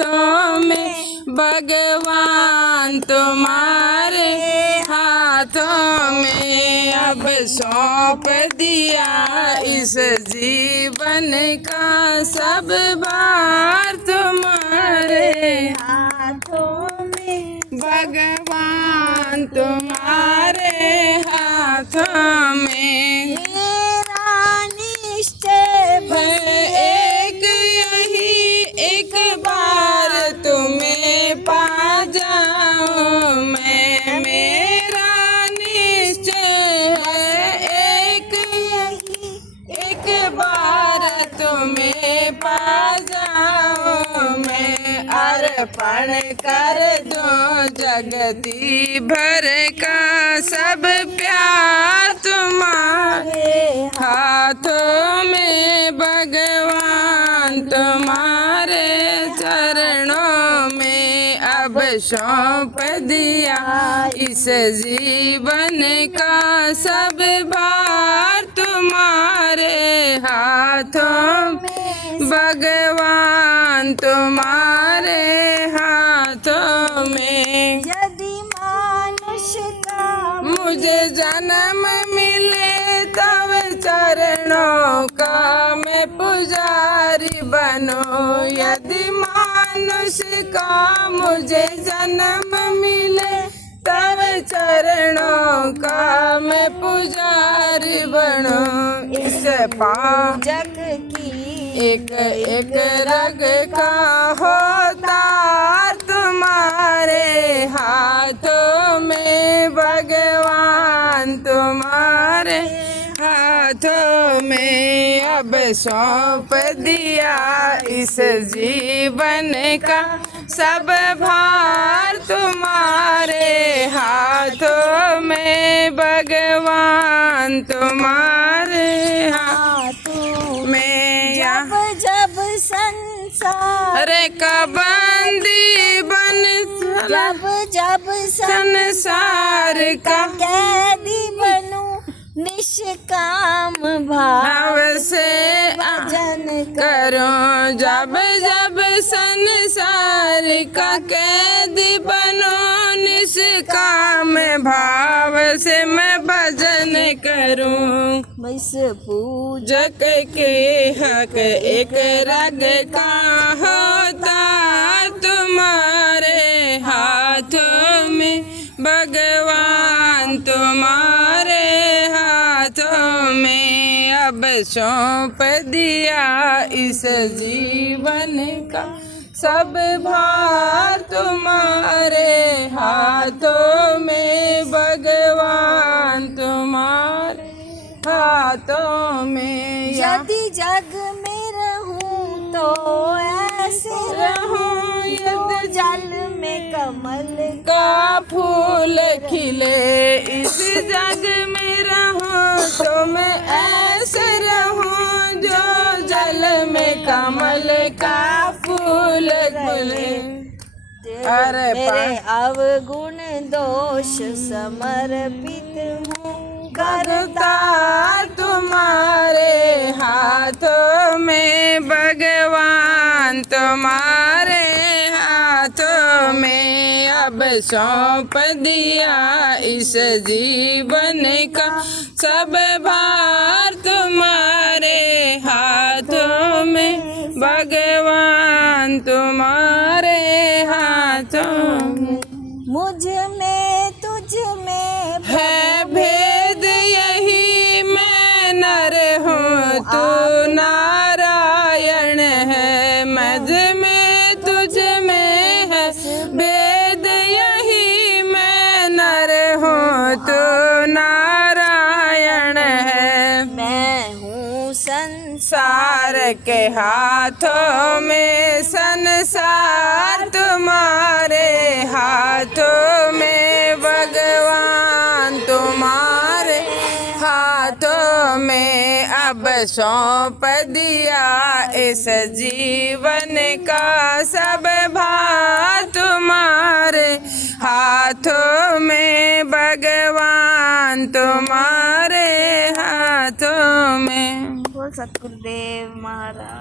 हाथों में, भगवान तुम्हारे हाथों में। अब सौंप दिया इस जीवन का सब भार तुम्हारे हाथों में, भगवान तुम्हारे हाथों में। मेरा निश्चय है एक यही, एक बार तुम्हें पा जाऊं मैं। मेरा निश्चय है एक यही, एक बार तुम्हें पा जाऊं मैं। अर्पण कर दो जगती भर का सब प्यार तुम्हारे हाथों में, भगवान तुम्हारे चरणों में। अब सौंप दिया इस जीवन का सब भार तुम्हारे हाथों में, भगवान तुम्हारे हाथों में। यदि मनुष्य का मुझे जन्म मिले तब चरणों का मैं पुजारी बनूं। यदि मनुष्य का मुझे जन्म मिले तब चरणों का मैं पुजारी बनूं। इस पाँव जग की एक एक रग का होता तुम्हारे हाथों में, भगवान तुम्हारे हाथों में। अब सौंप दिया इस जीवन का सब भार तुम्हारे हाथों में, भगवान तुम्हारे हाथों में। जब जब संसार का बंदी बन, जब जब संसार का कैदी बनूं, निष्काम भाव भाव से भजन करो। जब जब संसार का कैदी बनो, निष्काम भाव से मैं भजन करूं। बस पूज जग के हक एक रग का होता तुम्हारे हाथों में, भगवान तुम्हारे हाथों में। अब सौंप दिया इस जीवन का सब भार तुम्हारे हाथों में, भगवान तुम्हारे हाथों में। यदि जग में रहूं तो ऐसे रहूं यदि जल में कमल का फूल खिले। इस जग में रहूं तो मैं ऐसे रहूं जो जल में कमल का फूल खिले। अरे मेरे अवगुण दोष समर्पित हूँ करता तुम्हारे हाथों में, भगवान तुम्हारे हाथों में। अब सौंप दिया इस जीवन का सब भार तुम्हारे हाथों में, भगवान तुम्हारे हाथों में। मुझ में तुझ में है भेद यही, मैं नर हूँ तू नारायण है। मझ में तुझ में है भेद यही, मैं नर हूँ तू नारायण है। मैं हूँ संसार के हाथों में, संसार तुम्हारे हाथों में, भगवान तुम्हारे हाथों में। अब सौंप दिया इस जीवन का सब भार तुम्हारे हाथों में, भगवान तुम्हारे हाथों में। बोल सतगुरुदेव महाराज।